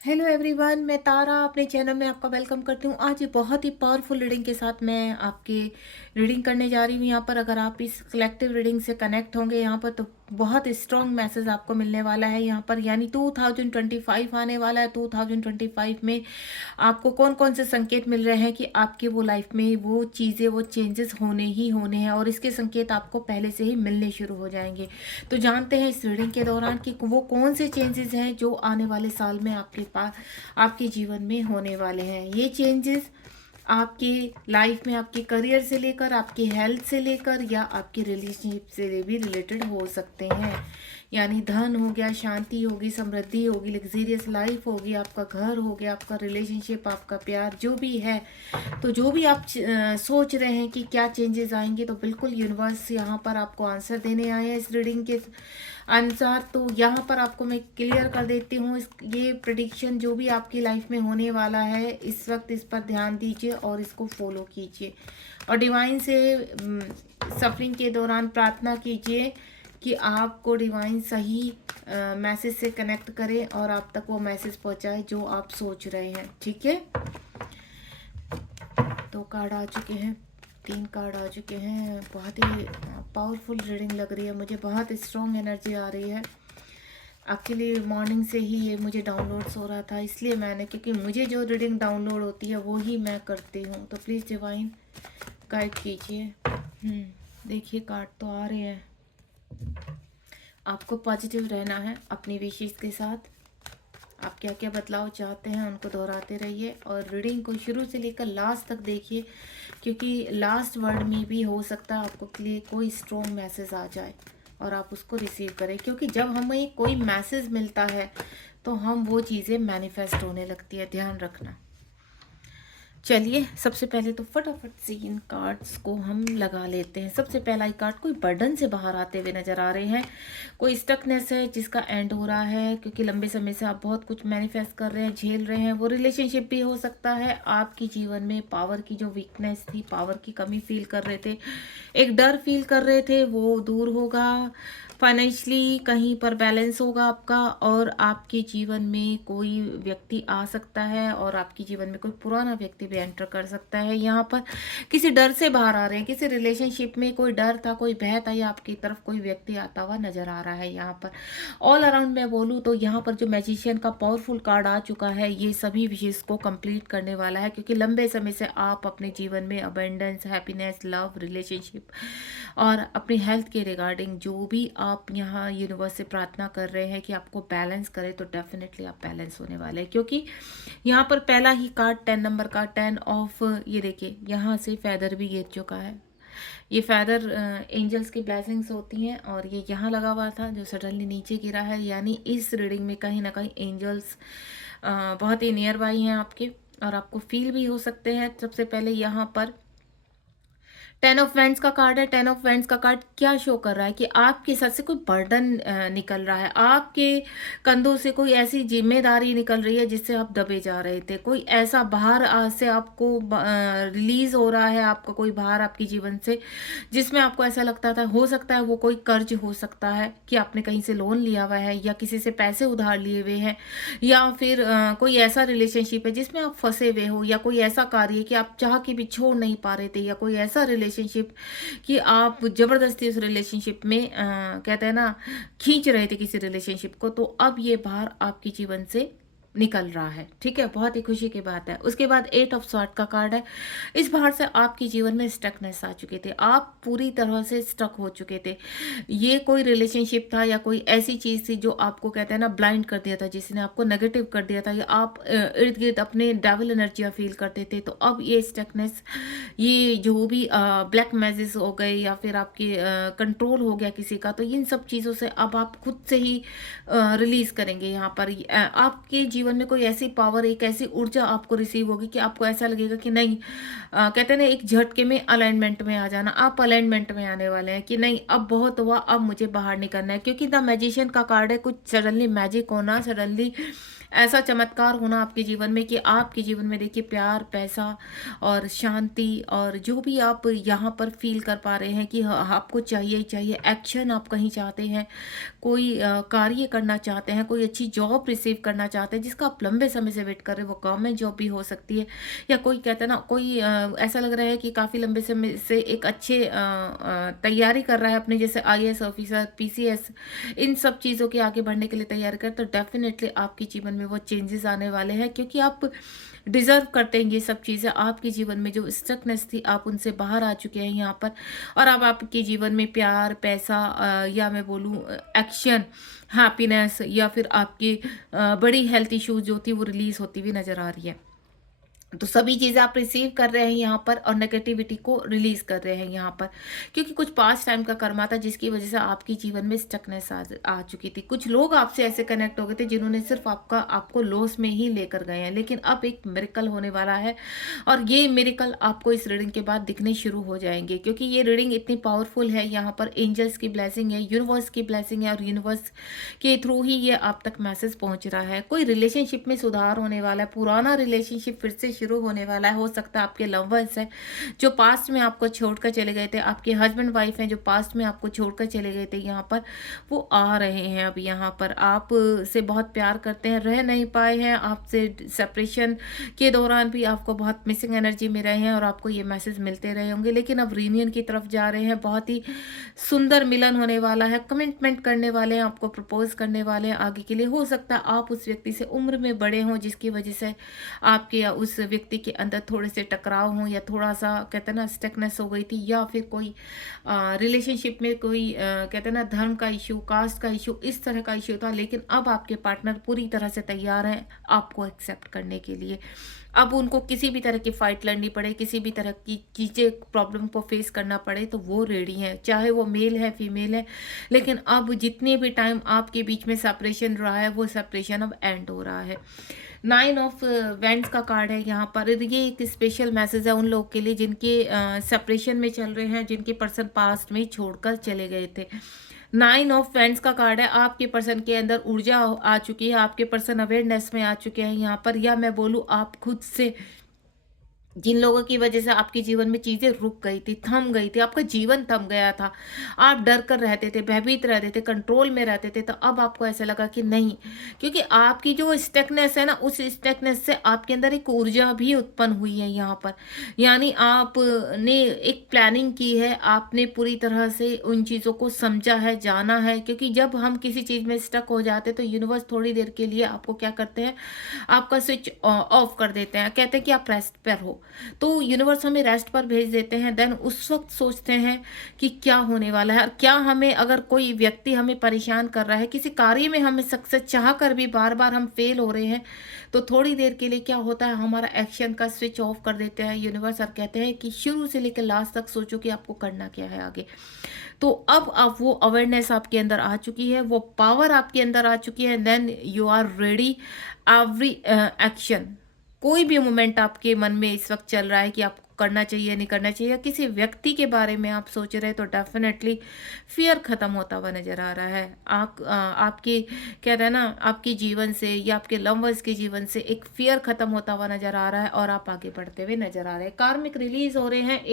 Hello everyone, मैं तारा अपने channel में आपका वेलकम करती हूँ। आज ये बहुत ही पावरफुल रीडिंग के साथ मैं आपके रीडिंग करने जा रही हूँ। यहाँ पर अगर आप इस कलेक्टिव रीडिंग से कनेक्ट होंगे यहाँ पर तो बहुत स्ट्रॉन्ग मैसेज आपको मिलने वाला है यहाँ पर। यानी 2025 आने वाला है। 2025 में आपको कौन कौन से संकेत मिल रहे हैं कि आपकी वो लाइफ में वो चीज़ें वो चेंजेस होने ही होने हैं, और इसके संकेत आपको पहले से ही मिलने शुरू हो जाएंगे। तो जानते हैं इस रीडिंग के दौरान कि वो कौन से चेंजेस हैं जो आने वाले साल में आपके पास आपके जीवन में होने वाले हैं। ये चेंजेस आपके लाइफ में आपके करियर से लेकर आपके हेल्थ से लेकर या आपके रिलेशनशिप से भी रिलेटेड हो सकते हैं। यानी धन हो गया, शांति होगी, समृद्धि होगी, लग्जरियस लाइफ होगी, आपका घर हो गया, आपका रिलेशनशिप, आपका प्यार जो भी है। तो जो भी आप सोच रहे हैं कि क्या चेंजेस आएंगे, तो बिल्कुल यूनिवर्स यहाँ पर आपको आंसर देने आए हैं इस रीडिंग के अनुसार। तो यहाँ पर आपको मैं क्लियर कर देती हूँ ये प्रेडिक्शन जो भी आपकी लाइफ में होने वाला है इस वक्त, इस पर ध्यान दीजिए और इसको फॉलो कीजिए। और डिवाइन से सफरिंग के दौरान प्रार्थना कीजिए कि आपको डिवाइन सही मैसेज से कनेक्ट करे और आप तक वो मैसेज पहुंचाए जो आप सोच रहे हैं। ठीक है, तो कार्ड आ चुके हैं, 3 कार्ड आ चुके हैं। बहुत ही पावरफुल रीडिंग लग रही है मुझे, बहुत स्ट्रॉन्ग एनर्जी आ रही है। एक्चुअली मॉर्निंग से ही ये मुझे डाउनलोड्स हो रहा था, इसलिए मैंने, क्योंकि मुझे जो रीडिंग डाउनलोड होती है वो ही मैं करती हूँ। तो प्लीज़ डिवाइन गाइड कीजिए। देखिए कार्ड तो आ रहे हैं। आपको पॉजिटिव रहना है अपनी विशेष के साथ। आप क्या क्या बदलाव चाहते हैं उनको दोहराते रहिए और रीडिंग को शुरू से लेकर लास्ट तक देखिए, क्योंकि लास्ट वर्ड में भी हो सकता है आपको लिए कोई स्ट्रॉन्ग मैसेज आ जाए और आप उसको रिसीव करें। क्योंकि जब हमें कोई मैसेज मिलता है तो हम वो चीज़ें मैनिफेस्ट होने लगती है, ध्यान रखना। चलिए सबसे पहले तो फटाफट से इन कार्ड्स को हम लगा लेते हैं। सबसे पहला ही कार्ड, कोई बर्डन से बाहर आते हुए नजर आ रहे हैं। कोई स्टकनेस है जिसका एंड हो रहा है, क्योंकि लंबे समय से आप बहुत कुछ मैनिफेस्ट कर रहे हैं, झेल रहे हैं। वो रिलेशनशिप भी हो सकता है। आपकी जीवन में पावर की जो वीकनेस थी, पावर की कमी फील कर रहे थे, एक डर फील कर रहे थे, वो दूर होगा। फाइनेंशियली कहीं पर बैलेंस होगा आपका, और आपके जीवन में कोई व्यक्ति आ सकता है और आपके जीवन में कोई पुराना व्यक्ति भी एंटर कर सकता है। यहाँ पर किसी डर से बाहर आ रहे हैं, किसी रिलेशनशिप में कोई डर था, कोई भय था, या आपकी तरफ कोई व्यक्ति आता हुआ नजर आ रहा है। यहाँ पर ऑल अराउंड मैं बोलूँ तो यहाँ पर जो मैजिशियन का पावरफुल कार्ड आ चुका है, ये सभी विशेष को कंप्लीट करने वाला है। क्योंकि लंबे समय से आप अपने जीवन में अबेंडेंस, हैप्पीनेस, लव, रिलेशनशिप और अपनी हेल्थ के रिगार्डिंग जो भी आप यहाँ यूनिवर्स से प्रार्थना कर रहे हैं कि आपको बैलेंस करे, तो डेफिनेटली आप बैलेंस होने वाले हैं। क्योंकि यहाँ पर पहला ही कार्ड 10 नंबर का 10 ऑफ, ये देखिए यहाँ से फेदर भी गिर चुका है। ये फेदर एंजल्स की ब्लेसिंग्स होती हैं, और ये यहाँ लगा हुआ था जो सडनली नीचे गिरा है। यानी इस रीडिंग में कहीं ना कहीं एंजल्स बहुत ही नियर बाई हैं आपके, और आपको फील भी हो सकते हैं। सबसे पहले यहाँ पर 10 ऑफ वैंड्स का कार्ड है। 10 ऑफ वैंड्स का कार्ड क्या शो कर रहा है कि आपके सर से कोई बर्डन निकल रहा है, आपके कंधों से कोई ऐसी जिम्मेदारी निकल रही है जिससे आप दबे जा रहे थे। कोई ऐसा भार से आपको रिलीज हो रहा है, आपका कोई भार आपके जीवन से, जिसमें आपको ऐसा लगता था, हो सकता है वो कोई कर्ज हो सकता है कि आपने कहीं से लोन लिया हुआ है, या किसी से पैसे उधार लिए हुए हैं, या फिर कोई ऐसा रिलेशनशिप है जिसमें आप फंसे हुए हो, या कोई ऐसा कार्य कि आप चाह के भी छोड़ नहीं पा रहे थे, या कोई ऐसा रिलेशनशिप कि आप जबरदस्ती उस रिलेशनशिप में कहते हैं ना, खींच रहे थे किसी रिलेशनशिप को। तो अब ये भार आपके जीवन से निकल रहा है। ठीक है, बहुत ही खुशी की बात है। उसके बाद 8 ऑफ स्वॉर्ड का कार्ड है। इस बार से आपके जीवन में स्टकनेस आ चुके थे, आप पूरी तरह से स्टक हो चुके थे। ये कोई रिलेशनशिप था या कोई ऐसी चीज थी जो आपको कहते हैं ना ब्लाइंड कर दिया था, जिसने आपको नेगेटिव कर दिया था, या आप इर्द गिर्द अपने डेविल एनर्जियां फील करते थे। तो अब ये स्टकनेस, ये जो भी ब्लैक मैजिक हो गए, या फिर आपके कंट्रोल हो गया किसी का, तो इन सब चीज़ों से अब आप खुद से ही रिलीज करेंगे। यहाँ पर आपके जीवन में कोई ऐसी पावर, एक ऐसी ऊर्जा आपको रिसीव होगी कि आपको ऐसा लगेगा कि नहीं, कहते हैं ना, एक झटके में अलाइनमेंट में आ जाना। आप अलाइनमेंट में आने वाले हैं कि नहीं, अब बहुत हुआ, अब मुझे बाहर निकलना है। क्योंकि द मैजिशियन का कार्ड है, कुछ सडनली मैजिक होना, सडनली ऐसा चमत्कार होना आपके जीवन में कि आपके जीवन में देखिए प्यार, पैसा और शांति और जो भी आप यहाँ पर फ़ील कर पा रहे हैं कि आपको चाहिए ही चाहिए, एक्शन आप कहीं चाहते हैं, कोई कार्य करना चाहते हैं, कोई अच्छी जॉब रिसीव करना चाहते हैं जिसका आप लंबे समय से वेट कर रहे हैं, वो गवर्नमेंट जॉब भी हो सकती है या कोई कहते हैं ना कोई ऐसा लग रहा है कि काफ़ी लंबे समय से एक अच्छे तैयारी कर रहा है अपने जैसे आईएएस ऑफिसर, पीसीएस, इन सब चीज़ों के आगे बढ़ने के लिए तैयारी कर, तो डेफिनेटली आपके जीवन में वो चेंजेस आने वाले हैं क्योंकि आप डिज़र्व करते हैं ये सब चीज़ें। आपके जीवन में जो स्टकनेस थी आप उनसे बाहर आ चुके हैं यहाँ पर, और अब आपके जीवन में प्यार, पैसा या मैं बोलूँ एक्शन, हैप्पीनेस या फिर आपकी बड़ी हेल्थ इश्यूज जो थी वो रिलीज़ होती हुई नज़र आ रही है। तो सभी चीज़ें आप रिसीव कर रहे हैं यहाँ पर और नेगेटिविटी को रिलीज कर रहे हैं यहाँ पर, क्योंकि कुछ पास्ट टाइम का कर्मा था जिसकी वजह से आपके जीवन में स्टकनेस आ चुकी थी। कुछ लोग आपसे ऐसे कनेक्ट हो गए थे जिन्होंने सिर्फ आपको लॉस में ही लेकर गए हैं, लेकिन अब एक मिरेकल होने वाला है और ये मिरेकल आपको इस रीडिंग के बाद दिखने शुरू हो जाएंगे, क्योंकि ये रीडिंग इतनी पावरफुल है। यहाँ पर एंजल्स की ब्लेसिंग है, यूनिवर्स की ब्लेसिंग है और यूनिवर्स के थ्रू ही ये आप तक मैसेज पहुंच रहा है। कोई रिलेशनशिप में सुधार होने वाला है, पुराना रिलेशनशिप फिर से शुरू होने वाला है। हो सकता है आपके लव वंस है जो पास्ट में आपको छोड़कर चले गए थे, आपके हस्बैंड वाइफ हैं जो पास्ट में आपको छोड़कर चले गए थे, यहाँ पर वो आ रहे हैं। अब यहाँ पर आप से बहुत प्यार करते हैं, रह नहीं पाए हैं, आपसे सेपरेशन के दौरान भी आपको बहुत मिसिंग एनर्जी में रहे हैं और आपको ये मैसेज मिलते रहे होंगे, लेकिन अब रीयूनियन की तरफ जा रहे हैं। बहुत ही सुंदर मिलन होने वाला है, कमिटमेंट करने वाले हैं, आपको प्रपोज करने वाले हैं आगे के लिए। हो सकता है आप उस व्यक्ति से उम्र में बड़े हों जिसकी वजह से आपके या उस व्यक्ति के अंदर थोड़े से टकराव हों या थोड़ा सा कहते हैं ना स्टकनेस हो गई थी, या फिर कोई रिलेशनशिप में कोई कहते हैं ना धर्म का इशू, कास्ट का इशू, इस तरह का इशू था, लेकिन अब आपके पार्टनर पूरी तरह से तैयार हैं आपको एक्सेप्ट करने के लिए। अब उनको किसी भी तरह की फाइट लड़नी पड़े, किसी भी तरह की चीज़ें प्रॉब्लम को फेस करना पड़े तो वो रेडी हैं, चाहे वो मेल है फीमेल है। लेकिन अब जितने भी टाइम आपके बीच में सेपरेशन रहा है वो सेपरेशन अब एंड हो रहा है। 9 ऑफ वेंट्स का कार्ड है यहाँ पर। ये एक स्पेशल मैसेज है उन लोगों के लिए जिनके सेपरेशन में चल रहे हैं, जिनके पर्सन पास्ट में छोड़कर चले गए थे। 9 ऑफ वेंट्स का कार्ड है। आपके पर्सन के अंदर ऊर्जा आ चुकी है, आपके पर्सन अवेयरनेस में आ चुके हैं यहाँ पर, या मैं बोलूँ आप खुद से जिन लोगों की वजह से आपके जीवन में चीज़ें रुक गई थी, थम गई थी, आपका जीवन थम गया था, आप डर कर रहते थे, भयभीत रहते थे, कंट्रोल में रहते थे, तो अब आपको ऐसा लगा कि नहीं, क्योंकि आपकी जो स्टेकनेस है ना, उस स्टेकनेस से आपके अंदर एक ऊर्जा भी उत्पन्न हुई है यहाँ पर। यानी आपने एक प्लानिंग की है, आपने पूरी तरह से उन चीज़ों को समझा है, जाना है, क्योंकि जब हम किसी चीज़ में स्टक हो जाते तो यूनिवर्स थोड़ी देर के लिए आपको क्या करते हैं, आपका स्विच ऑफ कर देते हैं, कहते हैं कि आप रेस्ट पर हो। तो यूनिवर्स हमें रेस्ट पर भेज देते हैं, देन उस वक्त सोचते हैं कि क्या होने वाला है, और क्या हमें अगर कोई व्यक्ति हमें परेशान कर रहा है, किसी कार्य में हमें सक्सेस चाह कर भी बार बार हम फेल हो रहे हैं, तो थोड़ी देर के लिए क्या होता है, हमारा एक्शन का स्विच ऑफ कर देते हैं यूनिवर्स और कहते हैं कि शुरू से लेकर लास्ट तक सोचो कि आपको करना क्या है आगे। तो अब आप वो अवेयरनेस आपके अंदर आ चुकी है, वो पावर आपके अंदर आ चुकी है, then you are ready every action. कोई भी मोमेंट आपके मन में इस वक्त चल रहा है कि आपको करना चाहिए नहीं करना चाहिए, या किसी व्यक्ति के बारे में आप सोच रहे हैं, तो डेफिनेटली फियर खत्म होता हुआ नजर आ रहा है। आपके कह रहे हैं ना, आपके जीवन से या आपके लवर्स के जीवन से एक फियर खत्म होता हुआ नजर आ रहा है और आप आगे बढ़ते हुए नजर आ रहे हैं। कार्मिक रिलीज हो रहे हैं।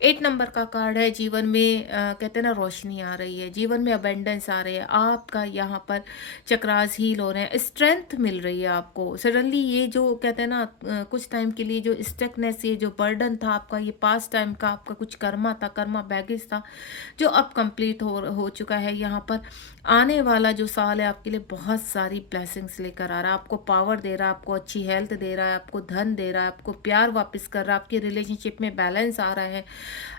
8 नंबर का कार्ड है। जीवन में कहते हैं ना रोशनी आ रही है, जीवन में अबेंडेंस आ रही है, आपका यहाँ पर चक्रास हील हो रहे हैं, स्ट्रेंथ मिल रही है आपको सडनली। ये जो कहते हैं ना कुछ टाइम के लिए जो स्टकनेस, ये जो बर्डन था आपका, ये पास्ट टाइम का आपका कुछ कर्मा था, कर्मा बैगेज था, जो अब कंप्लीट हो चुका है। यहाँ पर आने वाला जो साल है आपके लिए बहुत सारी ब्लेसिंग्स लेकर आ रहा है, आपको पावर दे रहा है, आपको अच्छी हेल्थ दे रहा है, आपको धन दे रहा है, आपको प्यार वापस कर रहा है, आपकी रिलेशनशिप में बैलेंस आ रहा है,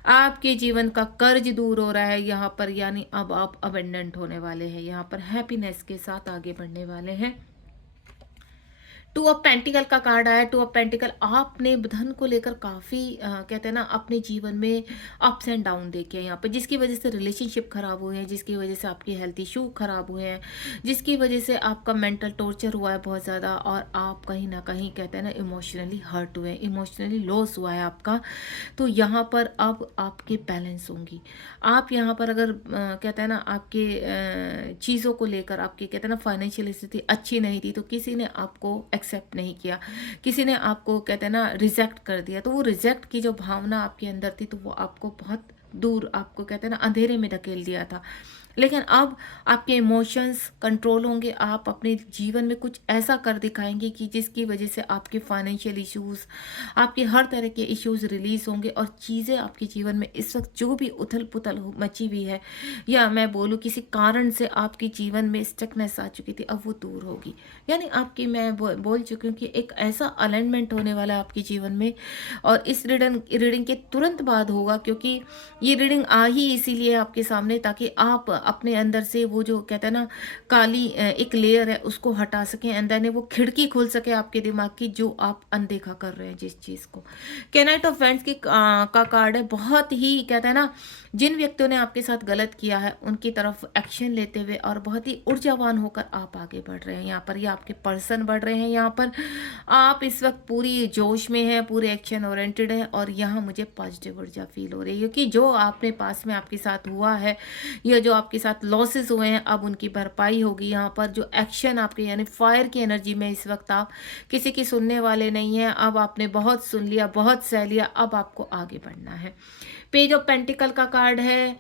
आपके जीवन का कर्ज दूर हो रहा है यहाँ पर। यानी अब आप अबेंडेंट होने वाले हैं, यहाँ पर हैप्पीनेस के साथ आगे बढ़ने वाले हैं। टू ऑफ पेंटिकल का कार्ड आया। टू ऑफ पेंटिकल, आपने धन को लेकर काफ़ी कहते हैं ना अपने जीवन में अप्स एंड डाउन देखे हैं यहाँ पे, जिसकी वजह से रिलेशनशिप खराब हुए हैं, जिसकी वजह से आपकी हेल्थ इशू खराब हुए हैं, जिसकी वजह से आपका मेंटल टॉर्चर हुआ है बहुत ज़्यादा, और आप कहीं ना कहीं कहते हैं ना इमोशनली हर्ट हुए हैं, इमोशनली लॉस हुआ है आपका। तो यहाँ पर अब आपके बैलेंस होंगी। आप यहाँ पर अगर कहते हैं ना आपके चीज़ों को लेकर, आपकी कहते हैं ना फाइनेंशियल स्थिति अच्छी नहीं थी, तो किसी ने आपको एक्सेप्ट नहीं किया, किसी ने आपको कहते हैं ना रिजेक्ट कर दिया, तो वो रिजेक्ट की जो भावना आपके अंदर थी, तो वो आपको बहुत दूर, आपको कहते हैं ना अंधेरे में धकेल दिया था। लेकिन अब आपके इमोशंस कंट्रोल होंगे, आप अपने जीवन में कुछ ऐसा कर दिखाएंगे कि जिसकी वजह से आपके फाइनेंशियल इश्यूज, आपके हर तरह के इश्यूज रिलीज होंगे, और चीज़ें आपके जीवन में इस वक्त जो भी उथल पुथल मची हुई है, या मैं बोलूँ किसी कारण से आपके जीवन में स्टकनेस आ चुकी थी, अब वो दूर होगी। यानी आपकी, मैं बोल चुकी हूँ कि एक ऐसा अलाइनमेंट होने वाला है आपके जीवन में, और इस रीडिंग के तुरंत बाद होगा, क्योंकि ये रीडिंग आ ही इसीलिए आपके सामने, ताकि आप अपने अंदर से वो जो कहते हैं ना काली एक लेयर है उसको हटा सकें, अंदर ने वो खिड़की खुल सके आपके दिमाग की, जो आप अनदेखा कर रहे हैं जिस चीज़ को। कैनाइट ऑफ वैंड्स की का कार्ड है। बहुत ही कहते हैं ना, जिन व्यक्तियों ने आपके साथ गलत किया है उनकी तरफ एक्शन लेते हुए, और बहुत ही ऊर्जावान होकर आप आगे बढ़ रहे हैं यहाँ पर, ये आपके पर्सन बढ़ रहे हैं यहाँ पर। आप इस वक्त पूरी जोश में हैं, पूरे एक्शन ओरिएंटेड है, और यहाँ मुझे पॉजिटिव ऊर्जा फील हो रही है, क्योंकि जो आपने पास में आपके साथ हुआ है, या जो आपके साथ लॉसेस हुए हैं, अब उनकी भरपाई होगी यहाँ पर। जो एक्शन आपके, यानी फायर की एनर्जी में इस वक्त आप किसी की सुनने वाले नहीं हैं, अब आपने बहुत सुन लिया, बहुत सह लिया, अब आपको आगे बढ़ना है। पेज ऑफ पेंटिकल का कार्ड है।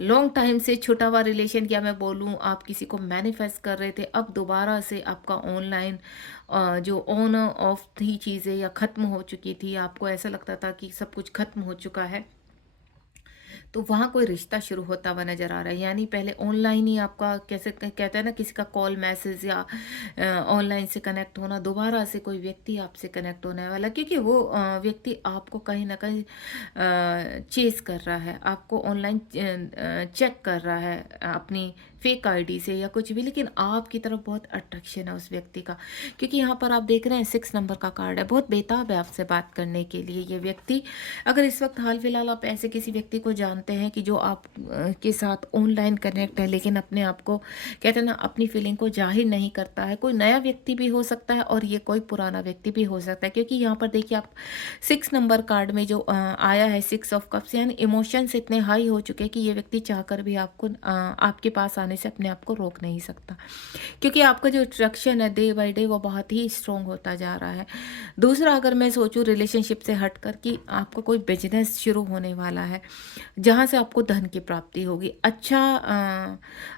लॉन्ग टाइम से छूटा हुआ रिलेशन, क्या मैं बोलूँ, आप किसी को मैनिफेस्ट कर रहे थे, अब दोबारा से आपका ऑनलाइन जो ऑन ऑफ थी चीज़ें, या ख़त्म हो चुकी थी, आपको ऐसा लगता था कि सब कुछ ख़त्म हो चुका है, तो वहाँ कोई रिश्ता शुरू होता हुआ नज़र आ रहा है। यानी पहले ऑनलाइन ही आपका, कैसे कहते हैं ना, किसी का कॉल मैसेज या ऑनलाइन से कनेक्ट होना, दोबारा से कोई व्यक्ति आपसे कनेक्ट होने वाला, क्योंकि वो व्यक्ति आपको कहीं ना कहीं चेस कर रहा है, आपको ऑनलाइन चेक कर रहा है अपनी फेक आईडी से या कुछ भी, लेकिन आपकी तरफ बहुत अट्रैक्शन है उस व्यक्ति का, क्योंकि यहाँ पर आप देख रहे हैं 6 नंबर का कार्ड है। बहुत बेताब है आपसे बात करने के लिए ये व्यक्ति। अगर इस वक्त हाल फिलहाल आप ऐसे किसी व्यक्ति को जानते हैं कि जो आप के साथ ऑनलाइन कनेक्ट है, लेकिन अपने आप को कहते हैं ना अपनी फीलिंग को जाहिर नहीं करता है, कोई नया व्यक्ति भी हो सकता है और ये कोई पुराना व्यक्ति भी हो सकता है, क्योंकि यहाँ पर देखिए आप 6 नंबर कार्ड में जो आया है 6 ऑफ कप्स, यानी इमोशंस इतने हाई हो चुके हैं कि ये व्यक्ति चाहकर भी आपको आपके पास आने से अपने आप को रोक नहीं सकता, क्योंकि आपका जो अट्रैक्शन है डे बाय डे वो बहुत ही स्ट्रॉन्ग होता जा रहा है। दूसरा, अगर मैं सोचूं रिलेशनशिप से हटकर, कि आपका कोई बिजनेस शुरू होने वाला है जहां से आपको धन की प्राप्ति होगी, अच्छा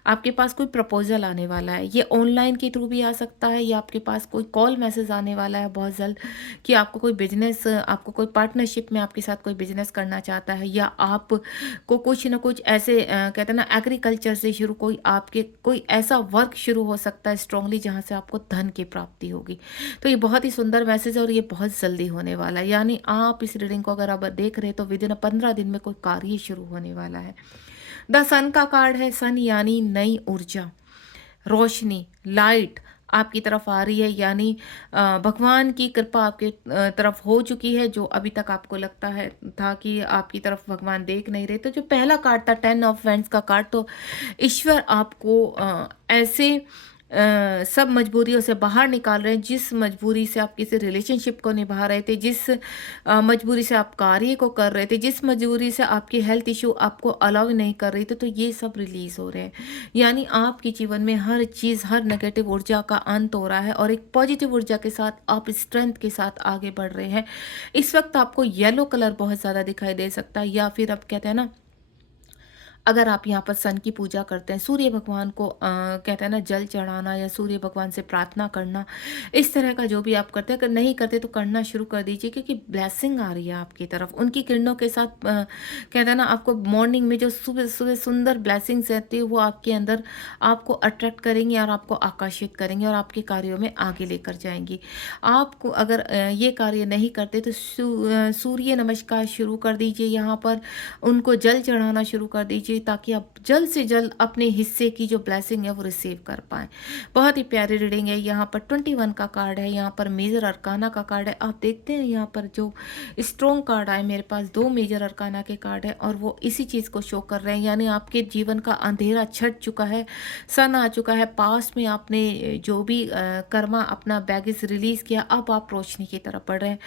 आपके पास कोई प्रपोजल आने वाला है, ये ऑनलाइन के थ्रू भी आ सकता है, या आपके पास कोई कॉल मैसेज आने वाला है बहुत जल्द कि आपको कोई बिजनेस, आपको कोई पार्टनरशिप में आपके साथ कोई बिजनेस करना चाहता है, या आपको कुछ ना कुछ ऐसे कहते हैं ना एग्रीकल्चर से शुरू कोई आपके कोई ऐसा वर्क शुरू हो सकता है स्ट्रांगली, जहां से आपको धन की प्राप्ति होगी। तो ये बहुत ही सुंदर मैसेज है, और ये बहुत जल्दी होने वाला है। यानी आप इस रीडिंग को अगर आप देख रहे हैं तो विद इन 15 दिन में कोई कार्य शुरू होने वाला है। द सन का कार्ड है। सन यानी नई ऊर्जा, रोशनी, लाइट आपकी तरफ आ रही है, यानी भगवान की कृपा आपके तरफ हो चुकी है। जो अभी तक आपको लगता है था कि आपकी तरफ भगवान देख नहीं रहे, तो जो पहला कार्ड था 10 ऑफ वैंड्स का कार्ड, तो ईश्वर आपको ऐसे सब मजबूरियों से बाहर निकाल रहे हैं, जिस मजबूरी से आप किसी रिलेशनशिप को निभा रहे थे, जिस मजबूरी से आप कार्य को कर रहे थे, जिस मजबूरी से आपकी हेल्थ इशू आपको अलाउ नहीं कर रही थी, तो ये सब रिलीज हो रहे हैं। यानी आपके जीवन में हर चीज़, हर नेगेटिव ऊर्जा का अंत हो रहा है, और एक पॉजिटिव ऊर्जा के साथ आप स्ट्रेंथ के साथ आगे बढ़ रहे हैं। इस वक्त आपको येलो कलर बहुत ज़्यादा दिखाई दे सकता है, या फिर आप कहते हैं ना, अगर आप यहाँ पर सन की पूजा करते हैं, सूर्य भगवान को कहते हैं ना जल चढ़ाना, या सूर्य भगवान से प्रार्थना करना, इस तरह का जो भी आप करते हैं, अगर नहीं करते तो करना शुरू कर दीजिए, क्योंकि ब्लेसिंग आ रही है आपकी तरफ। उनकी किरणों के साथ कहते हैं ना, आपको मॉर्निंग में जो सुबह सुबह सुंदर ब्लेसिंग्स रहती है, वो आपके अंदर आपको अट्रैक्ट करेंगी और आपको आकर्षित करेंगी, और आपके कार्यों में आगे लेकर जाएंगी। आपको अगर ये कार्य नहीं करते तो सूर्य नमस्कार शुरू कर दीजिए, यहाँ पर उनको जल चढ़ाना शुरू कर दीजिए, कीजिए ताकि आप जल्द से जल्द अपने हिस्से की जो ब्लेसिंग है वो रिसीव कर पाएँ। बहुत ही प्यारी रीडिंग है। यहाँ पर 21 का कार्ड है, यहाँ पर मेजर अरकाना का कार्ड है। आप देखते हैं यहाँ पर जो स्ट्रॉन्ग कार्ड आए मेरे पास, 2 मेजर अरकाना के कार्ड है और वो इसी चीज़ को शो कर रहे हैं, यानी आपके जीवन का अंधेरा छट चुका है, सन आ चुका है। पास्ट में आपने जो भी कर्मा अपना बैगेज रिलीज़ किया, अब आप रोशनी की तरफ बढ़ रहे हैं,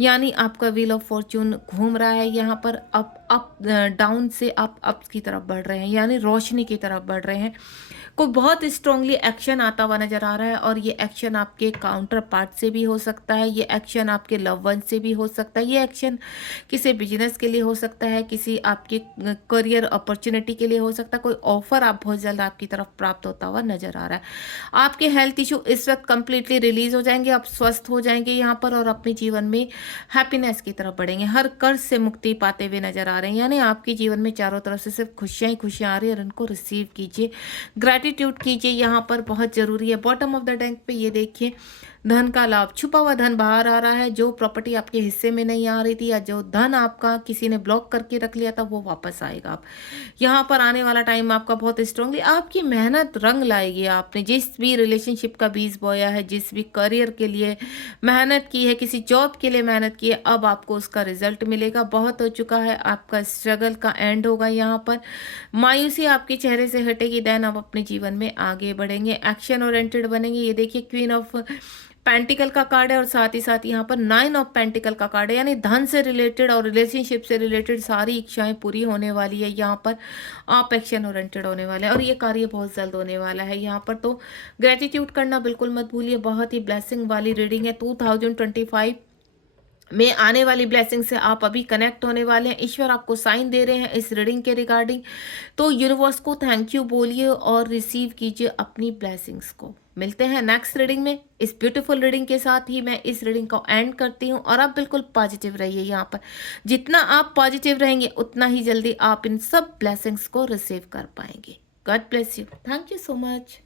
यानी आपका व्हील ऑफ फॉर्च्यून घूम रहा है यहाँ पर। अप डाउन से आप अप की तरफ बढ़ रहे हैं, यानी रोशनी की तरफ बढ़ रहे हैं। कोई बहुत स्ट्रांगली एक्शन आता हुआ नजर आ रहा है और ये एक्शन आपके काउंटर पार्ट से भी हो सकता है, ये एक्शन आपके लव वन से भी हो सकता है, ये एक्शन किसी बिजनेस के लिए हो सकता है, किसी आपके करियर अपॉर्चुनिटी के लिए हो सकता है। कोई ऑफर आप बहुत जल्द आपकी तरफ प्राप्त होता हुआ नजर आ रहा है। आपके हेल्थ इशू इस वक्त कंप्लीटली रिलीज हो जाएंगे, आप स्वस्थ हो जाएंगे यहाँ पर और अपने जीवन में हैप्पीनेस की तरफ बढ़ेंगे, हर कर्ज से मुक्ति पाते हुए नजर आ रहे हैं, यानी आपके जीवन में चारों तरफ से सिर्फ खुशियां ही खुशियां आ रही है और इनको रिसीव कीजिए, ग्रैटिट्यूड कीजिए, यहाँ पर बहुत जरूरी है। बॉटम ऑफ द डेक पे ये देखिए, धन का लाभ, छुपा हुआ धन बाहर आ रहा है। जो प्रॉपर्टी आपके हिस्से में नहीं आ रही थी या जो धन आपका किसी ने ब्लॉक करके रख लिया था वो वापस आएगा। आप यहाँ पर आने वाला टाइम आपका बहुत स्ट्रांगली, आपकी मेहनत रंग लाएगी। आपने जिस भी रिलेशनशिप का बीज बोया है, जिस भी करियर के लिए मेहनत की है, किसी जॉब के लिए मेहनत की है, अब आपको उसका रिजल्ट मिलेगा। बहुत हो चुका है, आपका स्ट्रगल का एंड होगा। यहाँ पर मायूसी आपके चेहरे से हटेगी, देन आप अपने जीवन में आगे बढ़ेंगे, एक्शन ओरिएंटेड बनेंगे। ये देखिए, क्वीन ऑफ पेंटिकल का कार्ड है और साथ ही साथ यहाँ पर 9 ऑफ पेंटिकल का कार्ड है, यानी धन से रिलेटेड और रिलेशनशिप से रिलेटेड सारी इच्छाएं पूरी होने वाली है। यहाँ पर आप एक्शन ओरिएंटेड होने वाले हैं और ये कार्य बहुत जल्द होने वाला है। यहाँ पर तो ग्रेटिट्यूड करना बिल्कुल मत भूलिए। बहुत ही ब्लेसिंग वाली रीडिंग है। 2025 में आने वाली ब्लेसिंग से आप अभी कनेक्ट होने वाले हैं। ईश्वर आपको साइन दे रहे हैं इस रीडिंग के रिगार्डिंग, तो यूनिवर्स को थैंक यू बोलिए और रिसीव कीजिए अपनी ब्लेसिंग्स को। मिलते हैं नेक्स्ट रीडिंग में। इस ब्यूटीफुल रीडिंग के साथ ही मैं इस रीडिंग को एंड करती हूँ और आप बिल्कुल पॉजिटिव रहिए। यहाँ पर जितना आप पॉजिटिव रहेंगे उतना ही जल्दी आप इन सब ब्लेसिंग्स को रिसीव कर पाएंगे। God bless you. Thank you so much.